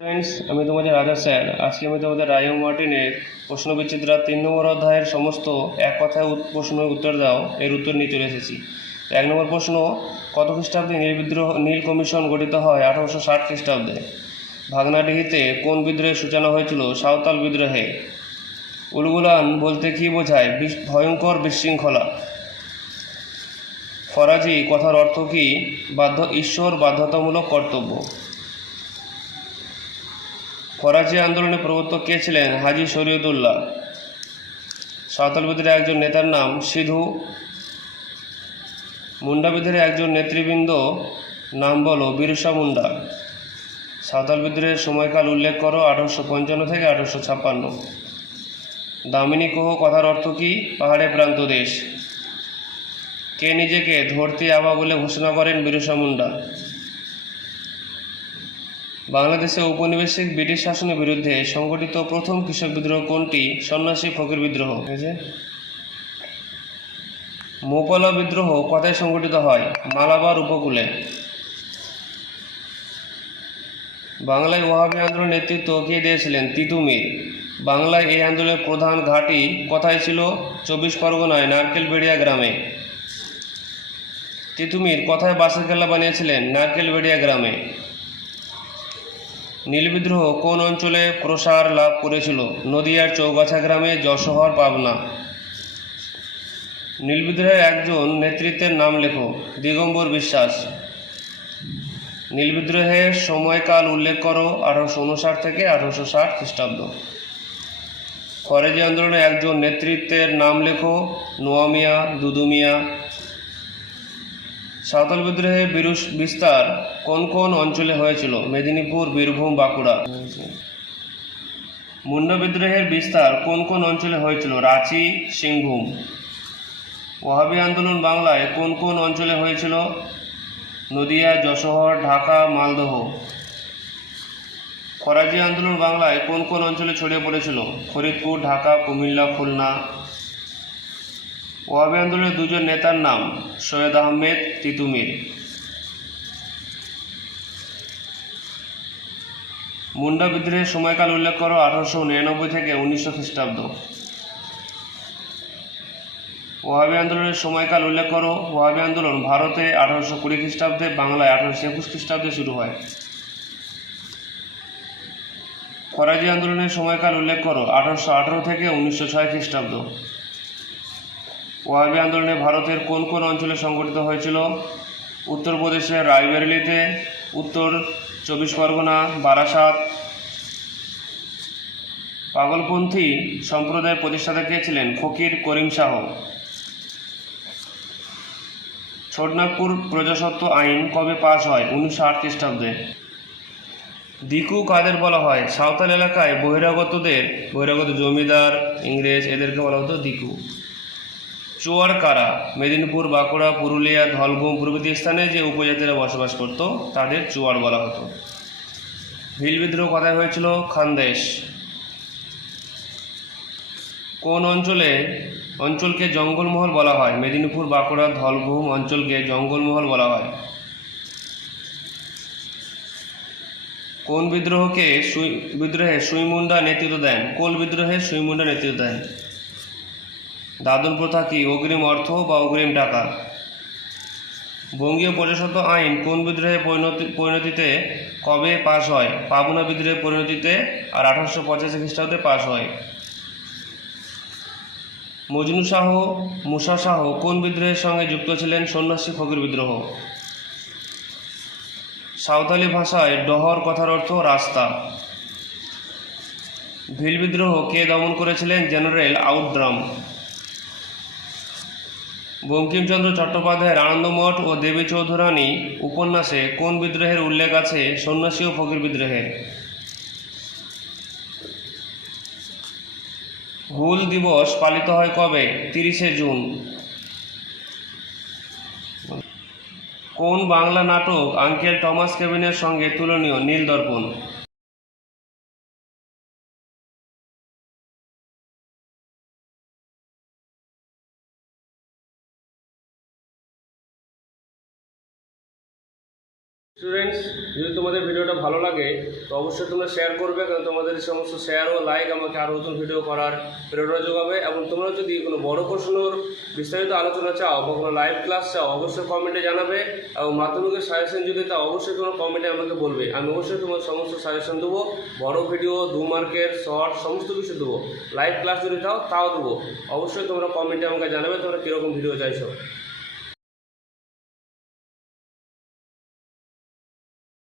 Friends আমি তোমাদের রাজা স্যার। আজকে আমি তোমাদের রায়ো মার্টিনের প্রশ্নবিচিত্রা তিন নম্বর অধ্যায়ের সমস্ত এক কথায় প্রশ্নের উত্তর দাও, এর উত্তর নিয়ে চলে এসেছি। এক নম্বর প্রশ্ন, কত খ্রিস্টাব্দে নীল বিদ্রোহ নীল কমিশন গঠিত হয়? আঠারোশো ষাট খ্রিস্টাব্দে। ভাগনাডিহিতে কোন বিদ্রোহের সূচনা হয়েছিল? সাঁওতাল বিদ্রোহে। উলগুলান বলতে কী বোঝায়? ভয়ঙ্কর বিশৃঙ্খলা। ফরাজি কথার অর্থ কী? বাধ্য ঈশ্বর বাধ্যতামূলক কর্তব্য। ফরাজি আন্দোলনের প্রবর্তক কে ছিলেন? হাজি শরীয়তুল্লাহ। সাঁওতাল বিদ্রোহের একজন নেতার নাম সিধু। মুন্ডা বিদ্রোহের একজন নেতৃবৃন্দ নাম বলো বিরসা মুন্ডা। সাঁওতাল বিদ্রোহের সময়কাল উল্লেখ করো আঠারোশো পঞ্চান্ন থেকে আঠারোশো ছাপ্পান্ন। দামিনী কোহ কথার অর্থ কী? পাহাড়ে প্রান্ত দেশ। কে নিজেকে ধরতি আবা বলে ঘোষণা করেন বিরসা মুন্ডা। বাংলাদেশে ঔপনিবেশিক ব্রিটিশ শাসনের বিরুদ্ধে সংগঠিত প্রথম কৃষক বিদ্রোহ কোনটি? সন্ন্যাসী ফকির বিদ্রোহ। ঠিক আছে মোপালা বিদ্রোহ কোথায় সংগঠিত হয়? মালাবার উপকূলে। বাংলায় ওয়াহাবি আন্দোলনের নেতৃত্ব কে দিয়েছিলেন? তিতুমির বাংলায় এই আন্দোলনের প্রধান ঘাঁটি কোথায় ছিল? চব্বিশ পরগনায়, নারকেলবেড়িয়া গ্রামে। তিতুমির কোথায় বাসের কেল্লা বানিয়েছিলেন? নারকেলবেড়িয়া গ্রামে। নীল বিদ্রোহ কোন অঞ্চলে প্রসার লাভ করেছিল? নদিয়ার চৌগাছা গ্রামে যশোহর, পাবনা। নীল বিদ্রোহের একজন নেতৃত্বের নাম লেখো, দিগম্বর বিশ্বাস। নীল বিদ্রোহের সময়কাল উল্লেখ করো, আঠারোশো উনষাট থেকে আঠারোশো ষাট খ্রিস্টাব্দ। ফরেজি আন্দোলনে একজন নেতৃত্বের নাম লেখো নোয়ামিয়া দুদুমিয়া সাঁওতাল বিদ্রোহের বিরুষ বিস্তার কোন কোন অঞ্চলে হয়েছিল? মেদিনীপুর, বীরভূম, বাঁকুড়া। মুন্ডা বিদ্রোহের বিস্তার কোন কোন অঞ্চলে হয়েছিল? রাঁচি, সিংভূম। ওয়াহাবি আন্দোলন বাংলায় কোন কোন অঞ্চলে হয়েছিল? নদিয়া যশোহর ঢাকা, মালদহ। ফরাজি আন্দোলন বাংলায় কোন কোন অঞ্চলে ছড়িয়ে পড়েছিল? ফরিদপুর, ঢাকা, কুমিল্লা, খুলনা। ওয়াহাবি আন্দোলনের দুজন নেতার নাম, সৈয়দ আহমেদ তিতুমির মুন্ডা বিদ্রোহের সময়কাল উল্লেখ করো আঠারোশো নিরানব্বই থেকে উনিশশো খ্রিস্টাব্দ। ওয়াহাবি আন্দোলনের সময়কাল উল্লেখ করো ওয়াহাবি আন্দোলন ভারতে আঠারোশো কুড়ি খ্রিস্টাব্দে বাংলায় আঠারোশো একুশ খ্রিস্টাব্দে শুরু হয়। ফরাজি আন্দোলনের সময়কাল উল্লেখ করো, আঠারোশো আঠারো থেকে উনিশশো ছয় খ্রিস্টাব্দ। ওয়াহাবি আন্দোলনে ভারতের কোন কোন অঞ্চলে সংগঠিত হয়েছিল? উত্তরপ্রদেশের রায়বেরেলিতে, উত্তর চব্বিশ পরগনা, বারাসাত। পাগলপন্থী সম্প্রদায়ের প্রতিষ্ঠাতা কে ছিলেন? ফকির করিম শাহ। ছোটনাগপুর প্রজাসত্ব আইন কবে পাশ হয়? উনিশশো আট খ্রিস্টাব্দে। দিকু কাদের বলা হয়? সাঁওতাল এলাকায় বহিরাগতদের, বহিরাগত জমিদার, ইংরেজ, এদেরকে বলা হতো দিকু। চুয়ার কারা? মেদিনীপুর, বাঁকুড়া, পুরুলিয়া ধলভূম প্রভৃতি স্থানে যে উপজাতিরা বসবাস করত, তাদের চুয়ার বলা হতো। ভিল বিদ্রোহ কথায় হয়েছিল? খানদেশ। কোন অঞ্চলে অঞ্চলকে জঙ্গলমহল বলা হয়? মেদিনীপুর, বাঁকুড়া ধলভূম অঞ্চলকে জঙ্গলমহল বলা হয়। কোন বিদ্রোহকে সুই বিদ্রোহে সুইমুন্ডা নেতৃত্ব দেন? কোল বিদ্রোহে সুইমুন্ডা নেতৃত্ব দেন? দাদন প্রথা কি? অগ্রিম অর্থ বা অগ্রিম টাকা? বঙ্গীয় প্রজাস্বত্ব আইন কোন বিদ্রোহে পরিণতি, পরিণতিতে কবে পাশ হয়? পাবনা বিদ্রোহের পরিণতিতে আর আঠারোশো পঁচাশি খ্রিস্টাব্দে পাশ হয়। মজনু শাহ, মুসা শাহ কোন বিদ্রোহের সঙ্গে যুক্ত ছিলেন সন্ন্যাসী ফকির বিদ্রোহ? সাঁওতালি ভাষায় ডহর কথার অর্থ রাস্তা। ভিল বিদ্রোহ কে দমন করেছিলেন জেনারেল আউটড্রাম বঙ্কিমচন্দ্র চট্টোপাধ্যায়ের আনন্দমঠ ও দেবী চৌধুরানী উপন্যাসে কোন বিদ্রোহের উল্লেখ আছে? সন্ন্যাসী ও ফকির বিদ্রোহের। হুল দিবস পালিত হয় কবে? তিরিশে জুন। কোন বাংলা নাটক আঙ্কেল টমাস কেবিনের সঙ্গে তুলনীয়? নীল দর্পণ। স্টুডেন্টস যদি তোমাদের ভিডিওটা ভালো লাগে, তো অবশ্যই তোমরা শেয়ার করবে, কারণ তোমাদের এই সমস্ত শেয়ার ও লাইক আমাকে আরও নতুন ভিডিও করার প্রেরণা যোগাবে। এবং তোমরা যদি কোনো বড় প্রশ্নর বিস্তারিত আলোচনা চাও বা কোনো লাইভ ক্লাস চাও, অবশ্যই কমেন্টে জানাবে এবং মাধ্যমিকের সাজেশন যদি তা অবশ্যই তোমার কমেন্টে আমাকে বলবে। আমি অবশ্যই তোমার সমস্ত সাজেশন দেবো, বড় ভিডিও দু মার্কের শর্ট সমস্ত কিছু দেবো। লাইভ ক্লাস যদি চাও, তাও দেবো। অবশ্যই তোমরা কমেন্টে আমাকে জানাবে, তোমরা কীরকম ভিডিও চাইছো।